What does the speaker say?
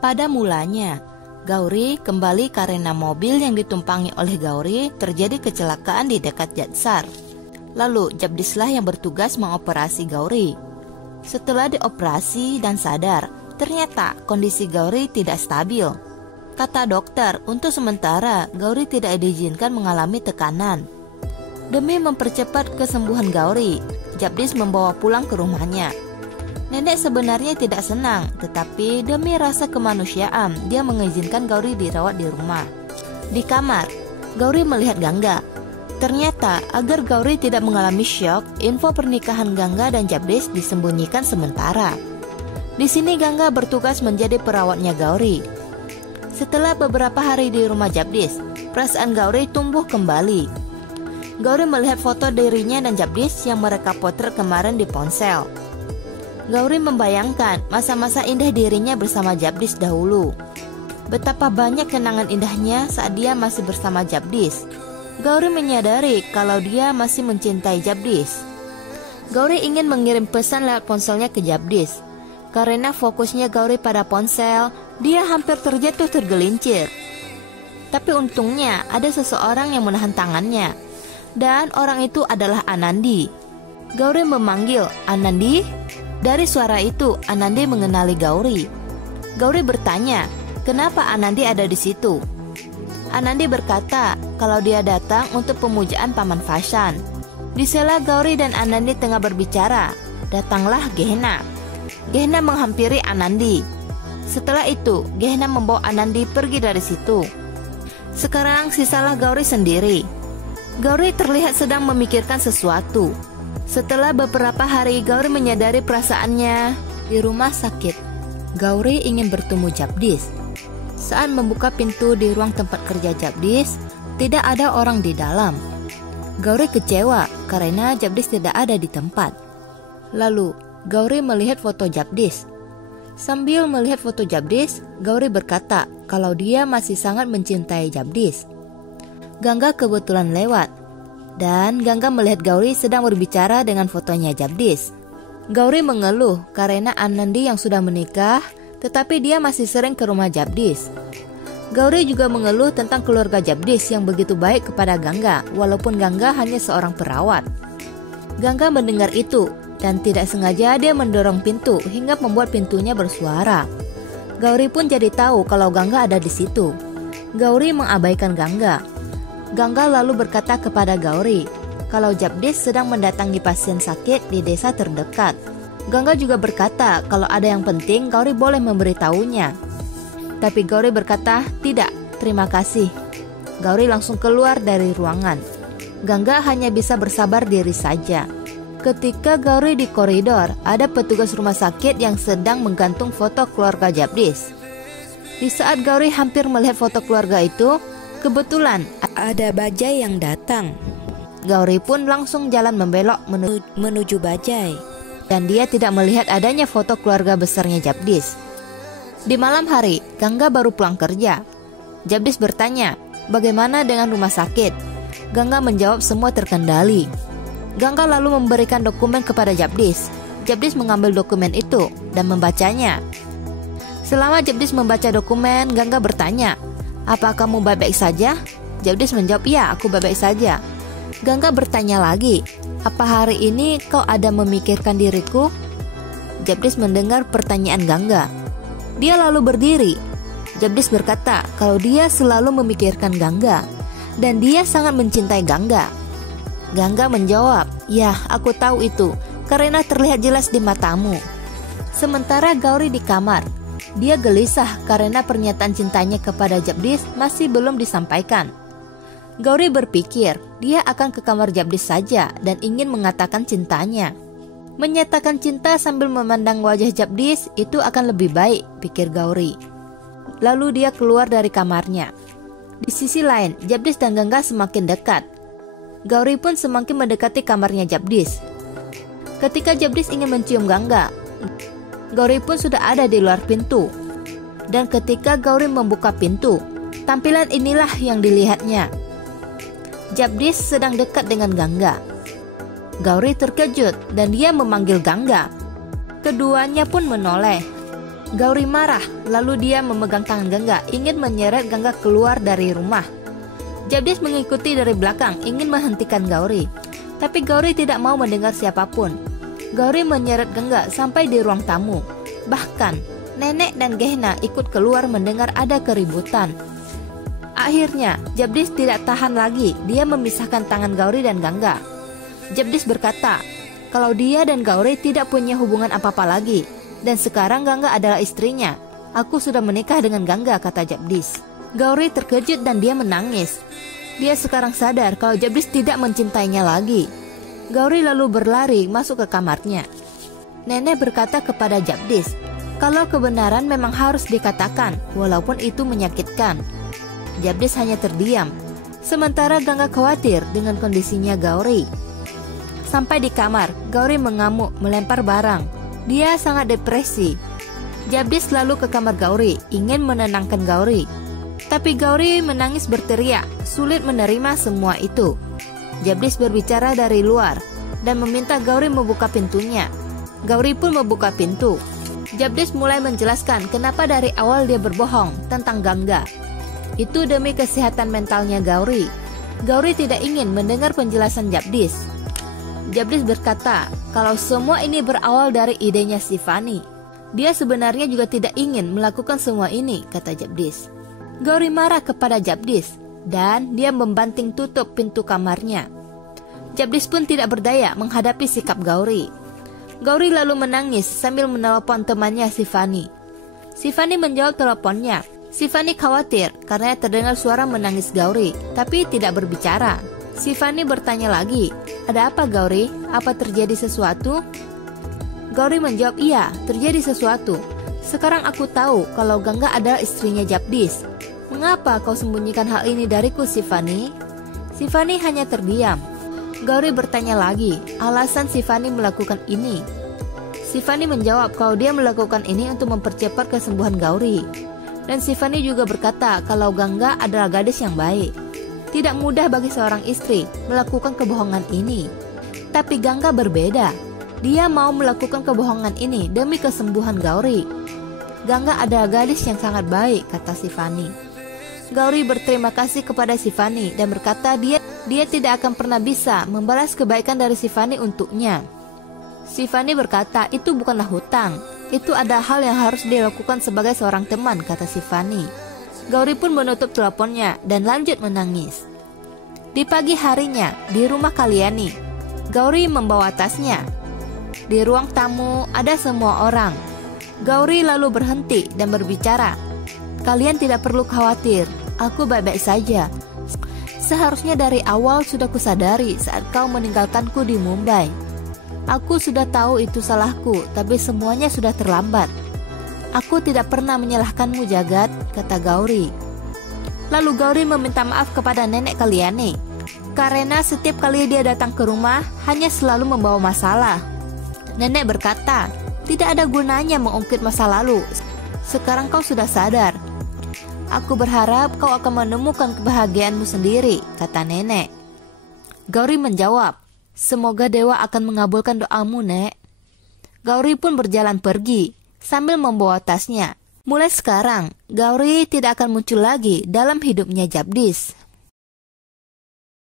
Pada mulanya, Gauri kembali karena mobil yang ditumpangi oleh Gauri terjadi kecelakaan di dekat Jatsar. Lalu Jagdishlah yang bertugas mengoperasi Gauri. Setelah dioperasi dan sadar, ternyata kondisi Gauri tidak stabil. Kata dokter, untuk sementara Gauri tidak diizinkan mengalami tekanan. Demi mempercepat kesembuhan Gauri, Jagdish membawa pulang ke rumahnya. Nenek sebenarnya tidak senang, tetapi demi rasa kemanusiaan, dia mengizinkan Gauri dirawat di rumah. Di kamar, Gauri melihat Gangga. Ternyata, agar Gauri tidak mengalami syok, info pernikahan Gangga dan Jagdish disembunyikan sementara. Di sini Gangga bertugas menjadi perawatnya Gauri. Setelah beberapa hari di rumah Jagdish, perasaan Gauri tumbuh kembali. Gauri melihat foto dirinya dan Jagdish yang mereka potret kemarin di ponsel. Gauri membayangkan masa-masa indah dirinya bersama Jagdish dahulu. Betapa banyak kenangan indahnya saat dia masih bersama Jagdish. Gauri menyadari kalau dia masih mencintai Jagdish. Gauri ingin mengirim pesan lewat ponselnya ke Jagdish. Karena fokusnya Gauri pada ponsel, dia hampir terjatuh tergelincir. Tapi untungnya ada seseorang yang menahan tangannya. Dan orang itu adalah Anandi. Gauri memanggil, "Anandi?" Dari suara itu, Anandi mengenali Gauri. Gauri bertanya, kenapa Anandi ada di situ? Anandi berkata kalau dia datang untuk pemujaan Paman Fashan. Di sela Gauri dan Anandi tengah berbicara, datanglah Gehna. Gehna menghampiri Anandi. Setelah itu, Gehna membawa Anandi pergi dari situ. Sekarang sisalah Gauri sendiri. Gauri terlihat sedang memikirkan sesuatu. Setelah beberapa hari, Gauri menyadari perasaannya di rumah sakit. Gauri ingin bertemu Jagdish. Saat membuka pintu di ruang tempat kerja Jagdish, tidak ada orang di dalam. Gauri kecewa karena Jagdish tidak ada di tempat. Lalu, Gauri melihat foto Jagdish. Sambil melihat foto Jagdish, Gauri berkata kalau dia masih sangat mencintai Jagdish. Gangga kebetulan lewat. Dan Gangga melihat Gauri sedang berbicara dengan fotonya Jagdish. Gauri mengeluh karena Anandi yang sudah menikah, tetapi dia masih sering ke rumah Jagdish. Gauri juga mengeluh tentang keluarga Jagdish yang begitu baik kepada Gangga, walaupun Gangga hanya seorang perawat. Gangga mendengar itu, dan tidak sengaja dia mendorong pintu hingga membuat pintunya bersuara. Gauri pun jadi tahu kalau Gangga ada di situ. Gauri mengabaikan Gangga. Gangga lalu berkata kepada Gauri kalau Jagdish sedang mendatangi pasien sakit di desa terdekat. Gangga juga berkata kalau ada yang penting Gauri boleh memberitahunya. Tapi Gauri berkata tidak, terima kasih. Gauri langsung keluar dari ruangan. Gangga hanya bisa bersabar diri saja. Ketika Gauri di koridor, ada petugas rumah sakit yang sedang menggantung foto keluarga Jagdish. Di saat Gauri hampir melihat foto keluarga itu, kebetulan ada bajai yang datang. Gauri pun langsung jalan membelok menuju bajai. Dan dia tidak melihat adanya foto keluarga besarnya Jagdish. Di malam hari, Gangga baru pulang kerja. Jagdish bertanya, bagaimana dengan rumah sakit? Gangga menjawab semua terkendali. Gangga lalu memberikan dokumen kepada Jagdish. Jagdish mengambil dokumen itu dan membacanya. Selama Jagdish membaca dokumen, Gangga bertanya, apa kamu baik-baik saja? Jagdish menjawab, ya, aku baik-baik saja. Gangga bertanya lagi, apa hari ini kau ada memikirkan diriku? Jagdish mendengar pertanyaan Gangga. Dia lalu berdiri. Jagdish berkata kalau dia selalu memikirkan Gangga dan dia sangat mencintai Gangga. Gangga menjawab, ya, aku tahu itu karena terlihat jelas di matamu. Sementara Gauri di kamar, dia gelisah karena pernyataan cintanya kepada Jagdish masih belum disampaikan. Gauri berpikir dia akan ke kamar Jagdish saja dan ingin mengatakan cintanya. Menyatakan cinta sambil memandang wajah Jagdish itu akan lebih baik, pikir Gauri. Lalu dia keluar dari kamarnya. Di sisi lain, Jagdish dan Gangga semakin dekat. Gauri pun semakin mendekati kamarnya Jagdish. Ketika Jagdish ingin mencium Gangga, Gauri pun sudah ada di luar pintu. Dan ketika Gauri membuka pintu, tampilan inilah yang dilihatnya. Jagdish sedang dekat dengan Gangga. Gauri terkejut dan dia memanggil Gangga. Keduanya pun menoleh. Gauri marah, lalu dia memegang tangan Gangga, ingin menyeret Gangga keluar dari rumah. Jagdish mengikuti dari belakang, ingin menghentikan Gauri. Tapi Gauri tidak mau mendengar siapapun. Gauri menyeret Gangga sampai di ruang tamu. Bahkan, Nenek dan Gehna ikut keluar mendengar ada keributan. Akhirnya, Jagdish tidak tahan lagi, dia memisahkan tangan Gauri dan Gangga. Jagdish berkata, kalau dia dan Gauri tidak punya hubungan apa-apa lagi. Dan sekarang Gangga adalah istrinya. Aku sudah menikah dengan Gangga, kata Jagdish. Gauri terkejut dan dia menangis. Dia sekarang sadar kalau Jagdish tidak mencintainya lagi. Gauri lalu berlari masuk ke kamarnya. Nenek berkata kepada Jagdish, kalau kebenaran memang harus dikatakan, walaupun itu menyakitkan. Jagdish hanya terdiam. Sementara Gangga khawatir dengan kondisinya Gauri. Sampai di kamar, Gauri mengamuk, melempar barang. Dia sangat depresi. Jagdish lalu ke kamar Gauri, ingin menenangkan Gauri. Tapi Gauri menangis berteriak, sulit menerima semua itu. Jagdish berbicara dari luar dan meminta Gauri membuka pintunya. Gauri pun membuka pintu. Jagdish mulai menjelaskan kenapa dari awal dia berbohong tentang Gangga. Itu demi kesehatan mentalnya Gauri. Gauri tidak ingin mendengar penjelasan Jagdish. Jagdish berkata kalau semua ini berawal dari idenya Shivani. Dia sebenarnya juga tidak ingin melakukan semua ini, kata Jagdish. Gauri marah kepada Jagdish dan dia membanting tutup pintu kamarnya. Jagdish pun tidak berdaya menghadapi sikap Gauri. Gauri lalu menangis sambil menelepon temannya Shivani. Shivani menjawab teleponnya. Shivani khawatir karena terdengar suara menangis Gauri, tapi tidak berbicara. Shivani bertanya lagi, ada apa Gauri? Apa terjadi sesuatu? Gauri menjawab, iya, terjadi sesuatu. Sekarang aku tahu kalau Gangga adalah istrinya Jagdish. Mengapa kau sembunyikan hal ini dariku, Shivani? Shivani hanya terdiam. Gauri bertanya lagi, alasan Shivani melakukan ini. Shivani menjawab kalau dia melakukan ini untuk mempercepat kesembuhan Gauri. Dan Shivani juga berkata kalau Gangga adalah gadis yang baik. Tidak mudah bagi seorang istri melakukan kebohongan ini. Tapi Gangga berbeda. Dia mau melakukan kebohongan ini demi kesembuhan Gauri. Gangga adalah gadis yang sangat baik, kata Shivani. Gauri berterima kasih kepada Shivani dan berkata dia tidak akan pernah bisa membalas kebaikan dari Shivani untuknya. Shivani berkata itu bukanlah hutang. Itu ada hal yang harus dilakukan sebagai seorang teman, kata Shivani. Gauri pun menutup teleponnya dan lanjut menangis. Di pagi harinya, di rumah Kalyani, Gauri membawa tasnya. Di ruang tamu ada semua orang. Gauri lalu berhenti dan berbicara. Kalian tidak perlu khawatir, aku baik-baik saja. Seharusnya dari awal sudah kusadari saat kau meninggalkanku di Mumbai. Aku sudah tahu itu salahku, tapi semuanya sudah terlambat. Aku tidak pernah menyalahkanmu, Jagat, kata Gauri. Lalu Gauri meminta maaf kepada nenek Kalyani karena setiap kali dia datang ke rumah hanya selalu membawa masalah. Nenek berkata, tidak ada gunanya mengungkit masa lalu. Sekarang kau sudah sadar. Aku berharap kau akan menemukan kebahagiaanmu sendiri, kata nenek. Gauri menjawab, semoga dewa akan mengabulkan doamu, Nek. Gauri pun berjalan pergi sambil membawa tasnya. Mulai sekarang, Gauri tidak akan muncul lagi dalam hidupnya Jagdish.